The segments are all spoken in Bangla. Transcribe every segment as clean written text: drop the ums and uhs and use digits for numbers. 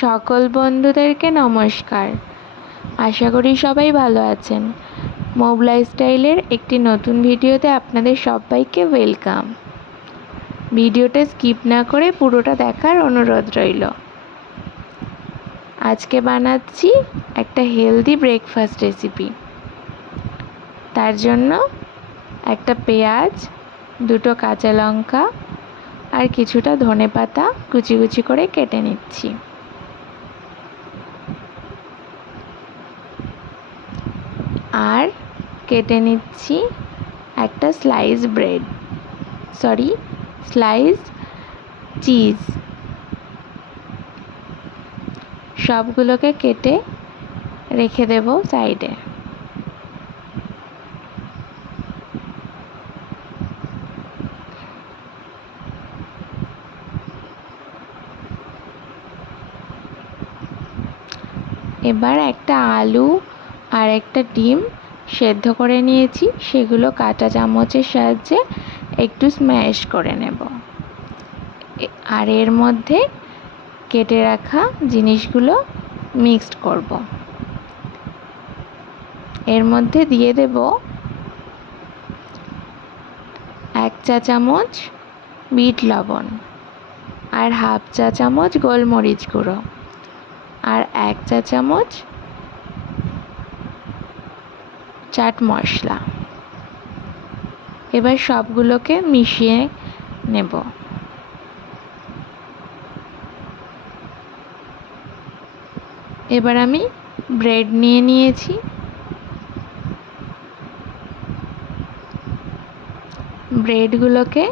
সকল বন্ধুদেরকে নমস্কার। আশা করি সবাই ভালো আছেন। মব লাইফস্টাইলের একটি নতুন ভিডিওতে আপনাদের সবাইকে ওয়েলকাম। ভিডিওটা স্কিপ না করে পুরোটা দেখার অনুরোধ রইল। আজকে বানাচ্ছি একটা হেলদি ব্রেকফাস্ট রেসিপি। তার জন্য একটা পেঁয়াজ, দুটো কাঁচা লঙ্কা আর কিছুটা ধনেপাতা কুচি কুচি করে কেটে নিচ্ছি। আর কেটে নিচ্ছি একটা স্লাইস চিজ। সবগুলোকে কেটে রেখে দেব সাইডে। এবার একটা আলু আর একটা ডিম সেদ্ধ করে নিয়েছি, সেগুলো কাঁটা চামচের সাহায্যে একটু স্ম্যাশ করে নেব। আর এর মধ্যে কেটে রাখা জিনিসগুলো মিক্সড করব। এর মধ্যে দিয়ে দেব 1 চা চামচ বিট লবণ আর হাফ চা চামচ গোলমরিচ গুঁড়ো আর 1 চা চামচ চাট মশলা। এবার সবগুলোকে মিশিয়ে নেব। এবার আমি ব্রেড নিয়ে নিয়েছি। ব্রেডগুলোকে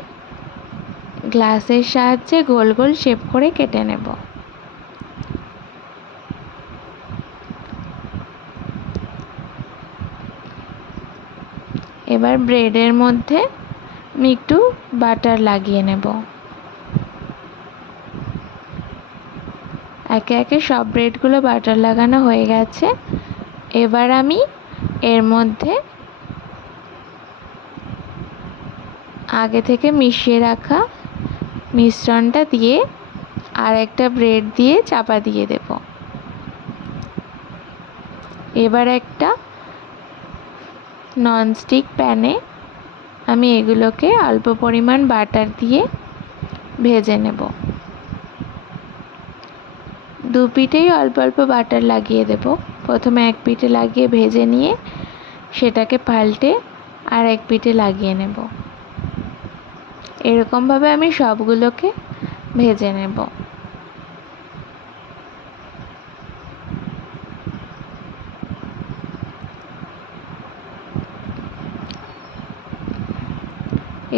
গ্লাসের সাহায্যে গোল গোল শেপ করে কেটে নেব। এবার ব্রেডের মধ্যে আমি একটু বাটার লাগিয়ে নেব। একে একে সব ব্রেডগুলো বাটার লাগানো হয়ে গেছে। এবার আমি এর মধ্যে আগে থেকে মিশিয়ে রাখা মিশ্রণটা দিয়ে আর একটা ব্রেড দিয়ে চাপা দিয়ে দেব। এবার একটা ননস্টিক প্যানে আমি এগুলোকে অল্প পরিমাণ বাটার দিয়ে ভেজে নেব। দু পিঠেই অল্প অল্প বাটার লাগিয়ে দেব। প্রথমে এক পিঠে লাগিয়ে ভেজে নিয়ে সেটাকে পাল্টে আর এক পিঠে লাগিয়ে নেব। এরকমভাবে আমি সবগুলোকে ভেজে নেব।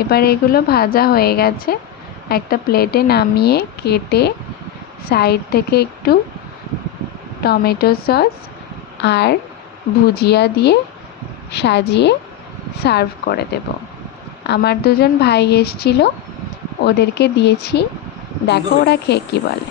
এবার এগুলো ভাজা হয়ে গেছে। একটা প্লেটে নামিয়ে কেটে সাইড থেকে একটু টমেটো সস আর ভুজিয়া দিয়ে সাজিয়ে সার্ভ করে দেব। আমার দুজন ভাই এসেছিল, ওদেরকে দিয়েছি। দেখো ওরা খেয়ে কী বলে।